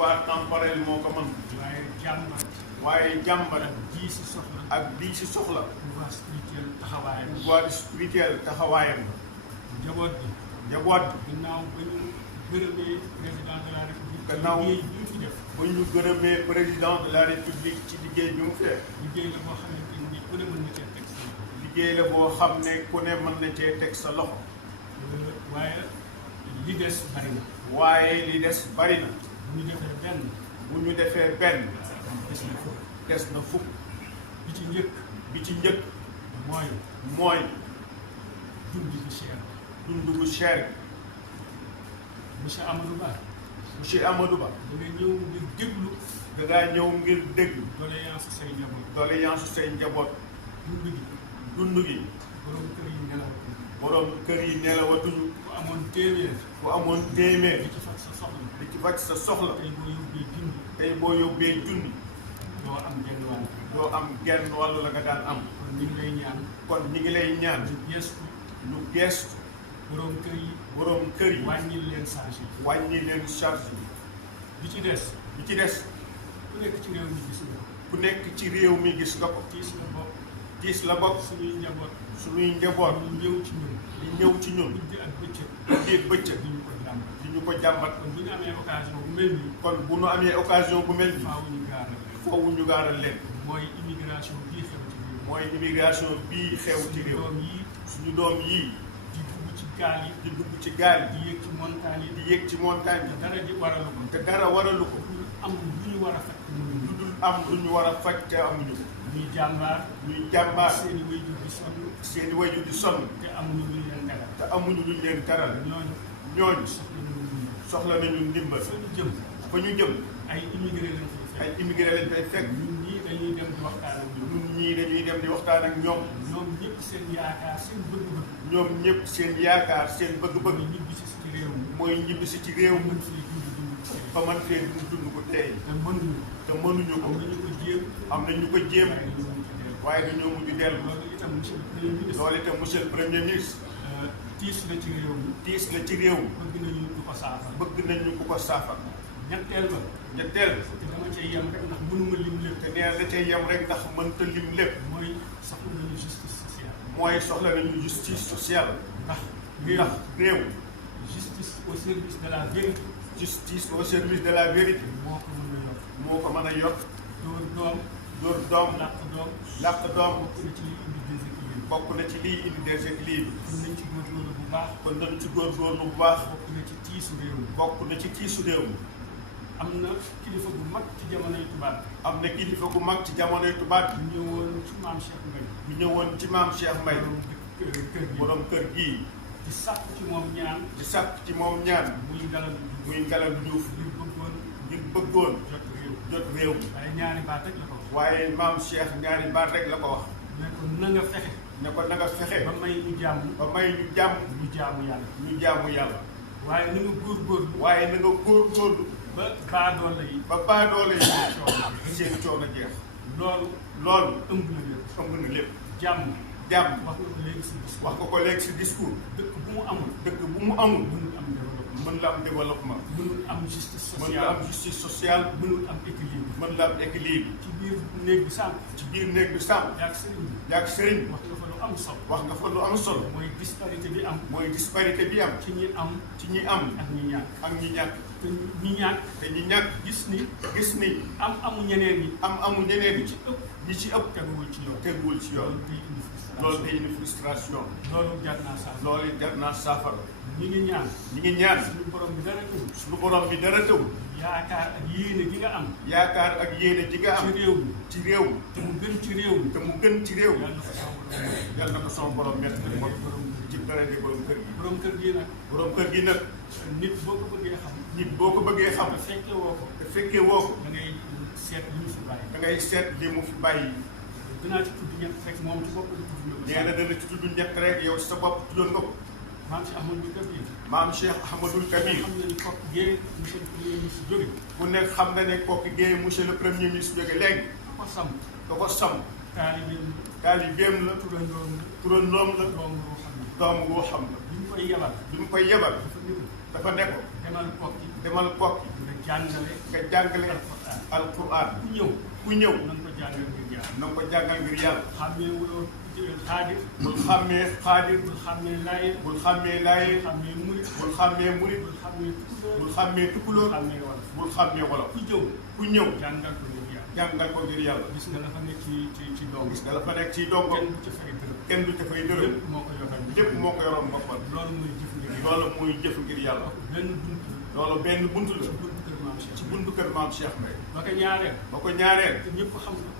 pouvoir temporel moo ko mën. waaye jàmbat. waaye jàmbat. ak di si soxla. ak di si soxla. pouvoir spirituel taxawaayam. pouvoir spirituel taxawaayam. njaboot bi. njaboot bi. gannaaw ba ñu gërëmee président de la république. gannaaw liggéey bi mu fi def. ba ñu gërëmee président de la république ci liggéey bi mu fi def. liggéey la boo xamante ni ku ne mën na cee teg sa loxo. liggéey la boo xam ne ku ne mën na cee teg sa loxo. waaye li des bari na. waaye li des bari na. bu ñu defee benn. bu ñu defee benn. des na fukk. des na fukk. bi ci njëkk. bi ci njëkk. mooy. dund bu cher. dund bu cher. monsieur Amadou Ba. monsieur Amadou Ba. da nga ñëw ngir déglu. da ngaa ñëw ngir déglu. doléance say njaboot. doléance say njaboot. dund gi. dund gi. borom kër yi nelawatuñu. borom kër yi nelawatuñu. ku amoon téeméer. ku amoon téeméer. di ci faj sa soxla. di ci faj sa soxla. tey boo yóbbee junni. tey boo yóbbee junni. doo am genn wàll. doo am genn wàll la nga daan am. kon ñu ngi lay ñaan. kon ñi ngi lay ñaan. ñu gestu. ñu gestu. borom kër yi. borom kër yi. wàññil leen charge yi. wàññi leen charge yi. bi ci des. bi ci des. ku nekk ci réew mi gis nga ko. ku nekk ci réew mi gis nga ko. tiis la bopp. tiis la bopp. suñuy njaboot. suñuy njaboot. ñu ñëw ci ñun. di ñëw ci ñun. guddi ak bëccëg. guddi ak bëccëg. di ñu ko jàmbat. di ñu ko jàmbat. kon bu ñu amee occasion bu mel nii. kon bu nu amee occasion bu mel nii. faaw ñu gaaral leen. foofu ñu gaaral leen. mooy immigration bii xew ci réew. mooy immigration bii xew ci réew. doom yii. suñu doom yii. di dugg ci gaal yi. di dugg ci gaal di yi. yéeg ci montagne yi. di yéeg ci montagne te yi. dara di waralu ko. te dara waralu ko. am lu ñu war a fekk. lu dul am lu ñu war a faj te amuñu ko. ñuy jàmbaar. ñuy jàmbaar. seen i wayjur di sonn. seeni wayjur di sonn. te amuñu lu leen dara. te amuñu luñ leen taral. ñooñu. ñooñu soxla nañu ndimbal. soxla nañu ndimbal. fa ñu jëm. fa ñu jëm. ay immigré lañ fay fekk. ay immigré lañ fay fekk. ñun ñii dañuy dem di waxtaan ak ñoom. ñun ñii dañuy dem di waxtaan ak ñoom. ñoom ñëpp seen yaakaar seen bëgg-bëgg. ñoom ñëpp seen yaakaar seen bëgg-bëgg. mooy ñibbisi ci réew mi. mooy ñibbisi ci réew mi. mën fii dund ci réew. fa man fee dund ko tey. te mënuñu. te mënuñu ko. am nañu ko jéem. am na ñu ko jéem. waaye dañoo mujj dellu. waaye dañoo mujj dellu. loolu itam monsieur le premier ministre. loolu itam monsieur le premier ministre. tiis la ci réew mi. tiis la ci réew mi. bëgg nañu ku ko saafara. bëgg nañu ku ko saafara. ñetteel ba. ñetteel. te dama cay yem rek ndax mënuma lim lépp. te nee na cay yem rek ndax mënta lim lépp. mooy soxla nañu justice sociale. mooy soxla nañu justice sociale. ndax réew. justice au service de la vérité. justice au service de la vérité. moo ko mën a yor. moo ko mën a yor. dóor doom. dóor doom. làq doom. làq doom. bokk na ci liy indi déséquilibre. bokk na ci lii indi déséquilibre. kon nañ ci góorgóorlu bu baax. kon nañu ci góorgóorlu bu baax. bokk na ci tiisu réew mi. bokk na ci tiisu réew mi. am na kilifa bu mag ci jamonoy tubaab. am na kilifa gu mag ci jamonoy tubaab ñu ñëwoon ci maam Cheikh Mbaye. bi ñëwoon ci maam Cheikh Mbaye. kër gi borom kër gii. di sàkk ci moom ñaan. di sàkk ci moom ñaan. muy dalal muy Ngalandou Diouf. ngir bëggoon ngir bëggoon. jot réew. jot réew mi. waaye ñaari baat rek la ko wax. waaye maam Cheikh ñaari baat rek la ko wax. ne ko na nga fexe. ne ko na nga fexe. ba may ñu jàmm. ba may ñu jàmm. ñu jaamu yàlla. ñu jaamu yàlla. waaye na nga góorgóorlu. waaye na nga góorgóorlu. ba baadoole yi. ba baadoole yi. seen coono jeex. loolu. loolu. ëmb na lépp. ëmb na lépp. jàmm. jàmm. wax nga ko léegi si discours. wax nga ko léegi si discours. dëkk bu mu amul. dëkk bu mu amul. mënul am développement. mën la am développement. mënul am justice mën sociale. la am justice sociale. mënul am équilibre. mën la am équilibre. ci biir néeg bi sànq. ci biir néeg bi sàmm. yaag sëriñ bi. yaag sëriñ. wax nga fa lu am solo. wax nga fa lu am solo. mooy disparité bi am. mooy disparité bi am. ci ñi am. ci ñi am. ak ñi ñàkk. ak ñi ñàkk. te ñi ñàkk. te ñi ñàkk. gis ni. gis ni. amu ñeneen ñi. amu ñeneen ñi ñi. ci ëpp. ñi ci ëpp. teguwul ci yoon. teguwul ci yoon. loolu loolu day indi frustration. day indi frustration. loolu jar naa sax. loolu it jar naa saafara. ñi ngi ñaan. ñi ngi ñaan. suñu borom bi dara tëw. suñu borom bi dara tëw. yaakaar ak yéene gi nga am. yaakaar ak yéene ji nga am. ci réew mi. ci réew mi. te mu gën ci réew mi. te mu gën ci réew mi. yàlla na ko sama borom yàlla na ko sama borom métti na borom ci dara di borom kër gi. borom kër gi nag. borom kër gi nag. nit boo ko bëggee xam. nit boo ko bëggee xam. te fekke woo ko. te fekkee woo ko. da ngay seet li ñu fi bàyyi. da ngay seet li mu fi bàyyi. dinaa ci tudd ñett fekk moom ci bopp la tudd na ko. nee na dana ci tudd ñett rek yow sa bopp tuddoon nga ko. maam si Ahmadou Kabir. maam Cheikh Ahmadoul Kabir. xam na ni kooku gée monsieur le premier ministre jóge. ku nekk xam na ne kooku géey monsieur le premier ministre jóge léegi. ko sam. da ko sam. taalibeem taalibeem la. turandoom la. turandoom la. doomu roo xam ne. doomu woo xam la. bi mu koy yebal. bi mu koy yebal. dafa niru. dafa nekk demal kokki. demal kokki. nga nga jàngale alquran ku ñëw na nga ko jàngal ngir yàlla. na nga ko jàngal ngir yàlla. xàmmee wuloo xaadir. bul xàmmee xaadir. bul xàmmee laayeen. bul xàmmee laayeen. bul xàmmee murit. bul xàmmee murit. bul xàmmee tukulóor. bul xàmmee tukulóor. bul xàmmee wolof. bul xàmmee wolof. ku ñëw jàngal ko ngir yàlla. jàngal ko ngir yàlla. gis nga la fa nekk ci dong. gis nga la fa nekk ci dongo. kenn du ca fay dërëm. kenn du ca fay dërëm. lépp moo ko yoroon. lépp moo ko yoroon boppam. loolu mooy jëf ngir yàlla. loolu mooy jëf ngir yàlla. loolu benn buntu la. ci buntu kër maam Cheikh. ci buntu kër maam Cheikh Mbaye. ba ko ñaareel. ba ko ñaareel. te ñëpp xam ko.